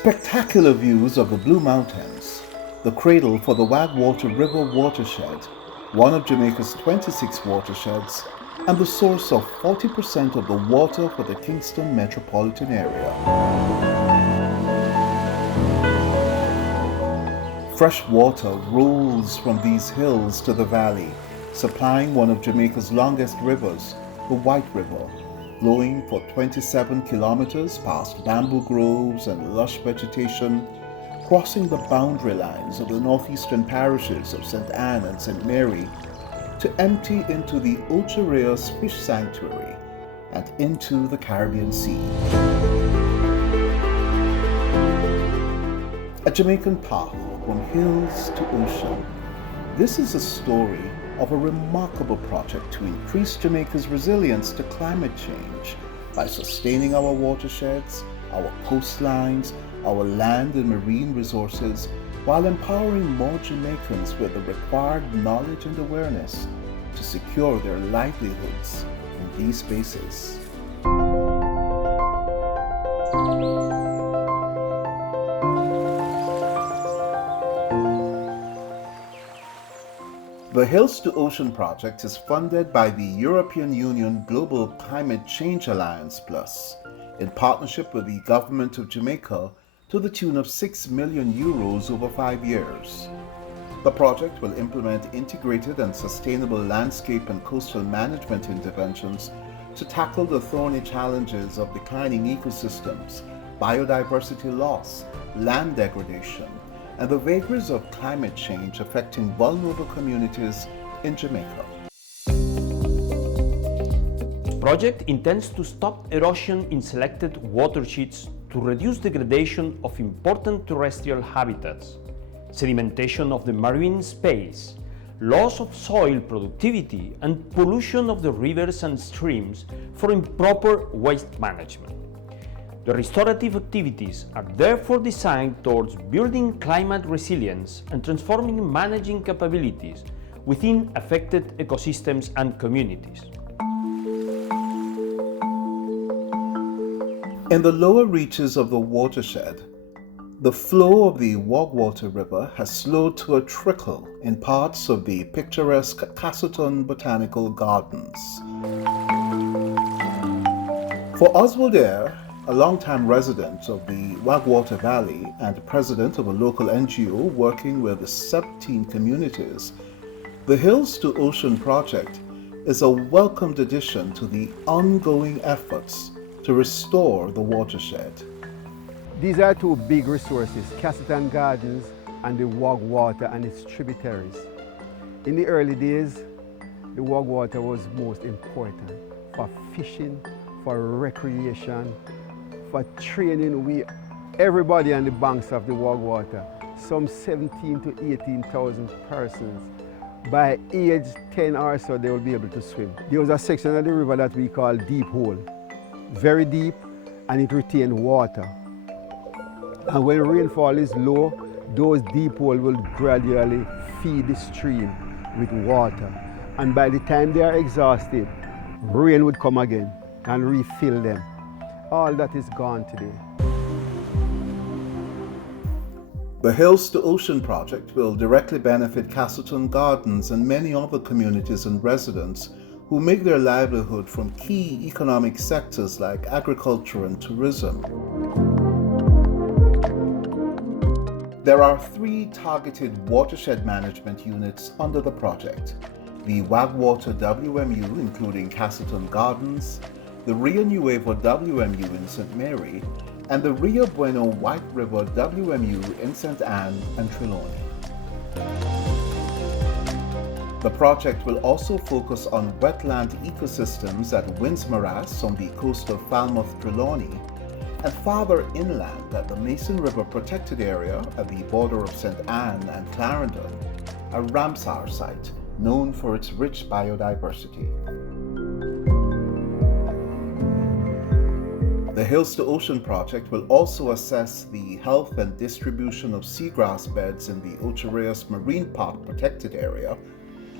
Spectacular views of the Blue Mountains, the cradle for the Water River watershed, one of Jamaica's 26 watersheds, and the source of 40% of the water for the Kingston metropolitan area. Fresh water rolls from these hills to the valley, supplying one of Jamaica's longest rivers, the White River, flowing for 27 kilometers past bamboo groves and lush vegetation, crossing the boundary lines of the northeastern parishes of St. Anne and St. Mary to empty into the Ocho Rios Fish Sanctuary and into the Caribbean Sea. A Jamaican path from hills to ocean. This is a story of a remarkable project to increase Jamaica's resilience to climate change by sustaining our watersheds, our coastlines, our land and marine resources, while empowering more Jamaicans with the required knowledge and awareness to secure their livelihoods in these spaces. The Hills to Ocean project is funded by the European Union Global Climate Change Alliance Plus in partnership with the Government of Jamaica to the tune of €6 million over 5 years. The project will implement integrated and sustainable landscape and coastal management interventions to tackle the thorny challenges of declining ecosystems, biodiversity loss, land degradation, and the vagaries of climate change affecting vulnerable communities in Jamaica. The project intends to stop erosion in selected watersheds to reduce degradation of important terrestrial habitats, sedimentation of the marine space, loss of soil productivity, and pollution of the rivers and streams for improper waste management. The restorative activities are therefore designed towards building climate resilience and transforming managing capabilities within affected ecosystems and communities. In the lower reaches of the watershed, the flow of the Water River has slowed to a trickle in parts of the picturesque Castleton Botanical Gardens. For Oswald Eyre, a longtime resident of the Wagwater Valley and president of a local NGO working with 17 communities, the Hills to Ocean project is a welcomed addition to the ongoing efforts to restore the watershed. These are two big resources, Castleton Gardens and the Wagwater and its tributaries. In the early days, the Wagwater was most important for fishing, for recreation, for training everybody on the banks of the Wagwater, some 17 to 18,000 persons. By age 10 or so, they will be able to swim. There was a section of the river that we call Deep Hole, very deep, and it retained water. And when rainfall is low, those deep holes will gradually feed the stream with water. And by the time they are exhausted, rain would come again and refill them. All that is gone today. The Hills to Ocean project will directly benefit Castleton Gardens and many other communities and residents who make their livelihood from key economic sectors like agriculture and tourism. There are 3 targeted watershed management units under the project: the Wagwater WMU, including Castleton Gardens, the Rio Nuevo WMU in St. Mary, and the Rio Bueno White River WMU in St. Anne and Trelawney. The project will also focus on wetland ecosystems at Winds Morass on the coast of Falmouth, Trelawney, and farther inland at the Mason River Protected Area at the border of St. Anne and Clarendon, a Ramsar site known for its rich biodiversity. The Hills to Ocean project will also assess the health and distribution of seagrass beds in the Ocho Rios Marine Park Protected Area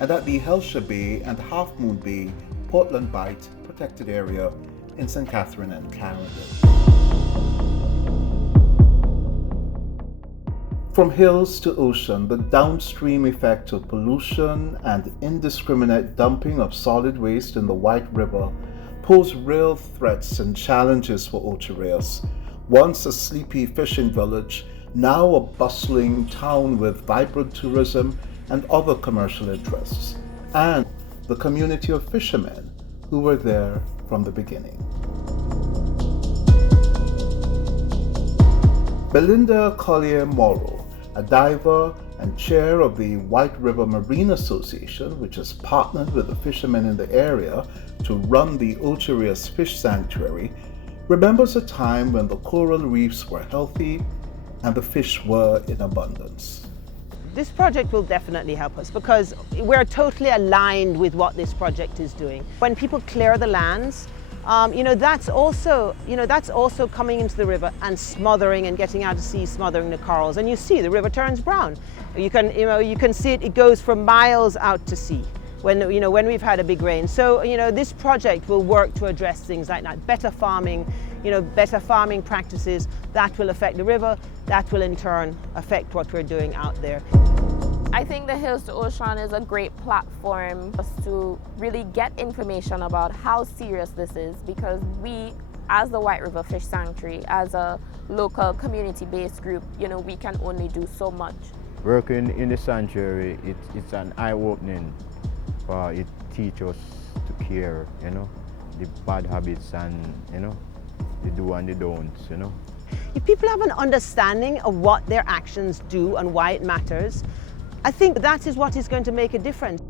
and at the Helsha Bay and Half Moon Bay Portland Bight Protected Area in St. Catherine and Clarendon. From hills to ocean, the downstream effect of pollution and indiscriminate dumping of solid waste in the White River pose real threats and challenges for Ocho Rios, once a sleepy fishing village, now a bustling town with vibrant tourism and other commercial interests, and the community of fishermen who were there from the beginning. Belinda Collier-Morrow, a diver and chair of the White River Marine Association, which has partnered with the fishermen in the area to run the Ocho Rios Fish Sanctuary, remembers a time when the coral reefs were healthy and the fish were in abundance. This project will definitely help us because we're totally aligned with what this project is doing. When people clear the lands, that's also coming into the river and smothering and getting out to sea, smothering the corals. And you see the river turns brown. You can see it goes for miles out to sea when we've had a big rain. So this project will work to address things like that. Better farming practices that will affect the river. That will in turn affect what we're doing out there. I think the Hills to Ocean is a great platform for us to really get information about how serious this is, because we, as the White River Fish Sanctuary, as a local community-based group, we can only do so much. Working in the sanctuary, it's an eye-opening. It teaches us to care, the bad habits and, the do and the don'ts, If people have an understanding of what their actions do and why it matters, I think that is what is going to make a difference.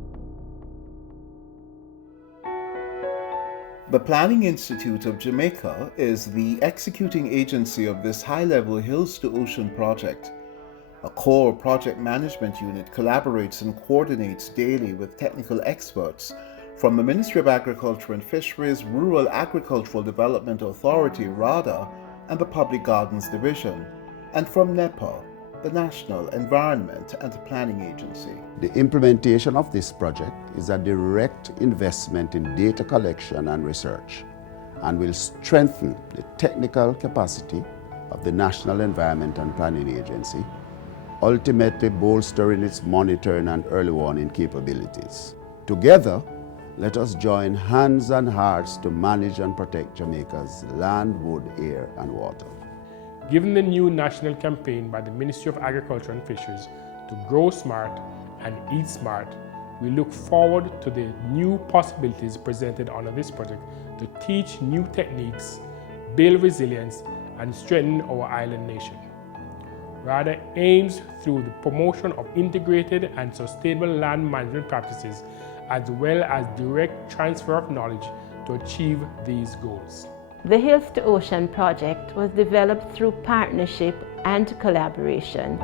The Planning Institute of Jamaica is the executing agency of this high-level Hills to Ocean project. A core project management unit collaborates and coordinates daily with technical experts from the Ministry of Agriculture and Fisheries, Rural Agricultural Development Authority, RADA, and the Public Gardens Division, and from NEPA, the National Environment and Planning Agency. The implementation of this project is a direct investment in data collection and research and will strengthen the technical capacity of the National Environment and Planning Agency, ultimately bolstering its monitoring and early warning capabilities. Together, let us join hands and hearts to manage and protect Jamaica's land, wood, air, and water. Given the new national campaign by the Ministry of Agriculture and Fisheries to grow smart and eat smart, we look forward to the new possibilities presented under this project to teach new techniques, build resilience, and strengthen our island nation. RADA aims through the promotion of integrated and sustainable land management practices, as well as direct transfer of knowledge to achieve these goals. The Hills to Ocean project was developed through partnership and collaboration.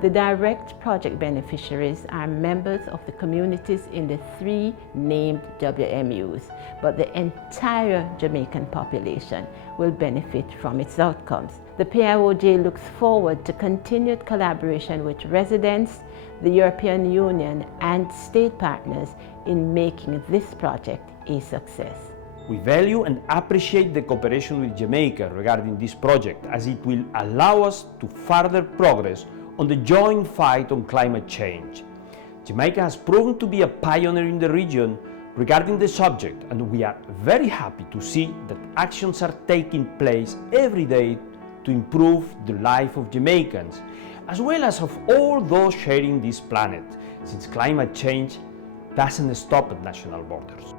The direct project beneficiaries are members of the communities in the 3 named WMUs, but the entire Jamaican population will benefit from its outcomes. The PIOJ looks forward to continued collaboration with residents, the European Union, and state partners in making this project a success. We value and appreciate the cooperation with Jamaica regarding this project, as it will allow us to further progress on the joint fight on climate change. Jamaica has proven to be a pioneer in the region regarding the subject, and we are very happy to see that actions are taking place every day to improve the life of Jamaicans, as well as of all those sharing this planet, since climate change doesn't stop at national borders.